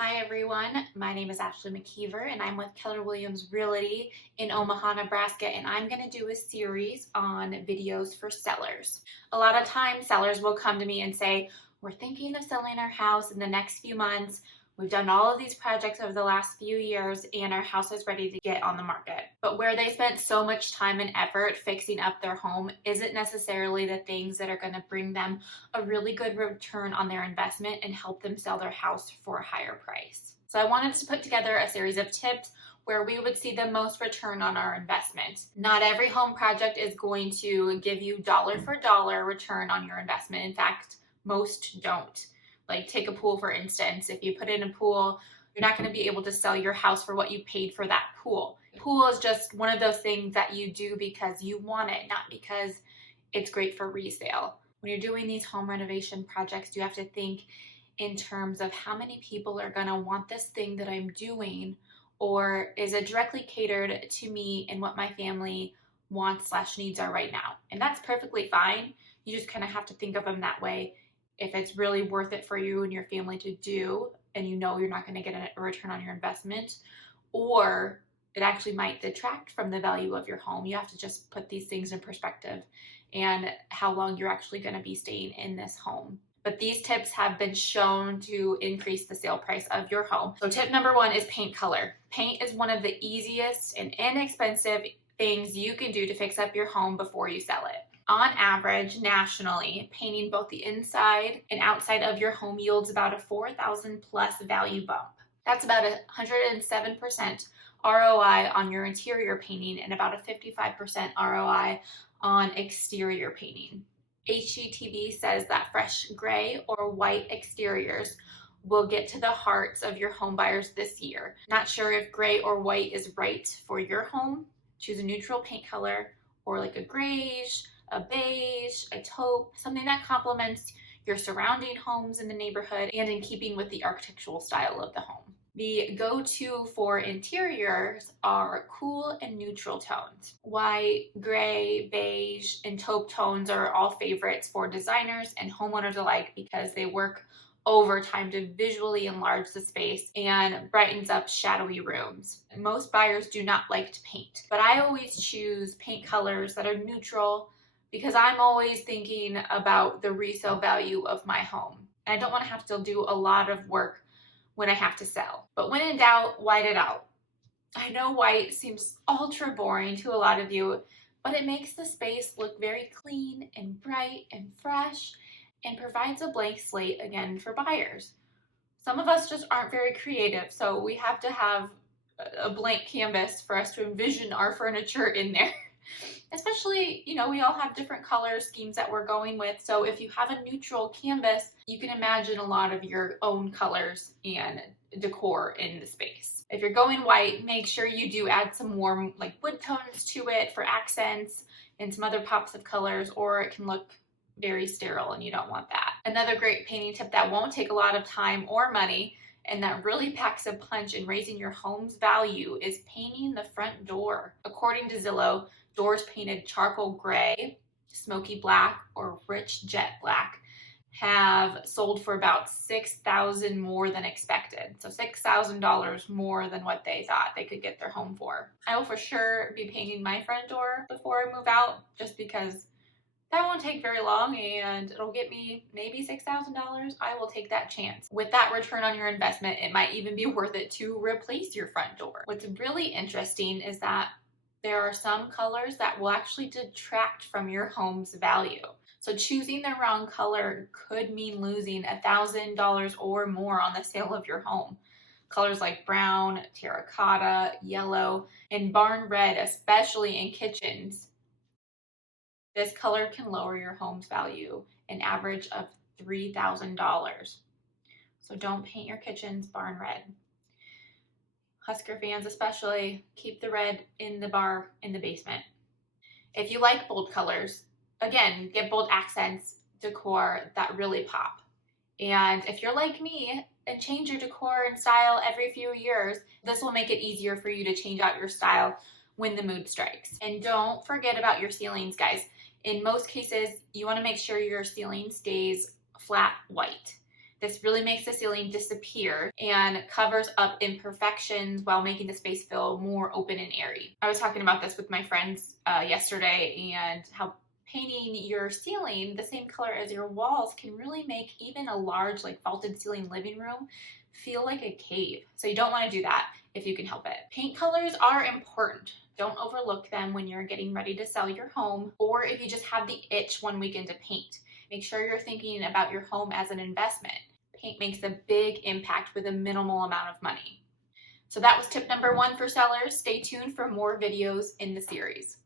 Hi everyone, my name is Ashley Mckeever and I'm with Keller Williams Realty in Omaha, Nebraska, and I'm going to do a series on videos for sellers. A lot of times sellers will come to me and say, we're thinking of selling our house in the next few months. We've done all of these projects over the last few years and our house is ready to get on the market. But where they spent so much time and effort fixing up their home isn't necessarily the things that are going to bring them a really good return on their investment and help them sell their house for a higher price. So I wanted to put together a series of tips where we would see the most return on our investment. Not every home project is going to give you dollar for dollar return on your investment. In fact, most don't. Like take a pool, for instance. If you put in a pool, you're not going to be able to sell your house for what you paid for that pool. Pool is just one of those things that you do because you want it, not because it's great for resale. When you're doing these home renovation projects, you have to think in terms of how many people are going to want this thing that I'm doing, or is it directly catered to me and what my family wants/needs are right now. And that's perfectly fine. You just kind of have to think of them that way. If it's really worth it for you and your family to do, and you know you're not going to get a return on your investment, or it actually might detract from the value of your home. You have to just put these things in perspective and how long you're actually going to be staying in this home. But these tips have been shown to increase the sale price of your home. So tip number one is paint color. Paint is one of the easiest and inexpensive things you can do to fix up your home before you sell it. On average, nationally, painting both the inside and outside of your home yields about a 4,000 plus value bump. That's about 107% ROI on your interior painting and about a 55% ROI on exterior painting. HGTV says that fresh gray or white exteriors will get to the hearts of your home buyers this year. Not sure if gray or white is right for your home? Choose a neutral paint color or like a grayish, a beige, a taupe, something that complements your surrounding homes in the neighborhood and in keeping with the architectural style of the home. The go-to for interiors are cool and neutral tones. White, gray, beige, and taupe tones are all favorites for designers and homeowners alike because they work overtime to visually enlarge the space and brightens up shadowy rooms. Most buyers do not like to paint, but I always choose paint colors that are neutral because I'm always thinking about the resale value of my home. And I don't want to have to do a lot of work when I have to sell. But when in doubt, white it out. I know white seems ultra boring to a lot of you, but it makes the space look very clean and bright and fresh and provides a blank slate again for buyers. Some of us just aren't very creative, so we have to have a blank canvas for us to envision our furniture in there. Especially, we all have different color schemes that we're going with. So if you have a neutral canvas, you can imagine a lot of your own colors and decor in the space. If you're going white, make sure you do add some warm like wood tones to it for accents and some other pops of colors, or it can look very sterile and you don't want that. Another great painting tip that won't take a lot of time or money and that really packs a punch in raising your home's value is painting the front door. According to Zillow, doors painted charcoal gray, smoky black, or rich jet black have sold for about $6,000 more than expected. So $6,000 more than what they thought they could get their home for. I will for sure be painting my front door before I move out just because that won't take very long and it'll get me maybe $6,000. I will take that chance. With that return on your investment, it might even be worth it to replace your front door. What's really interesting is that there are some colors that will actually detract from your home's value. So choosing the wrong color could mean losing $1,000 or more on the sale of your home. Colors like brown, terracotta, yellow, and barn red, especially in kitchens. This color can lower your home's value an average of $3,000. So don't paint your kitchens barn red. Husker fans especially, keep the red in the bar in the basement. If you like bold colors, again, get bold accents, decor that really pop. And if you're like me and change your decor and style every few years, this will make it easier for you to change out your style when the mood strikes. And don't forget about your ceilings, guys. In most cases, you want to make sure your ceiling stays flat white. This really makes the ceiling disappear and covers up imperfections while making the space feel more open and airy. I was talking about this with my friends yesterday, and how painting your ceiling the same color as your walls can really make even a large, like, vaulted ceiling living room feel like a cave. So you don't want to do that if you can help it. Paint colors are important. Don't overlook them when you're getting ready to sell your home, or if you just have the itch one weekend to paint. Make sure you're thinking about your home as an investment. Paint makes a big impact with a minimal amount of money. So that was tip number 1 for sellers. Stay tuned for more videos in the series.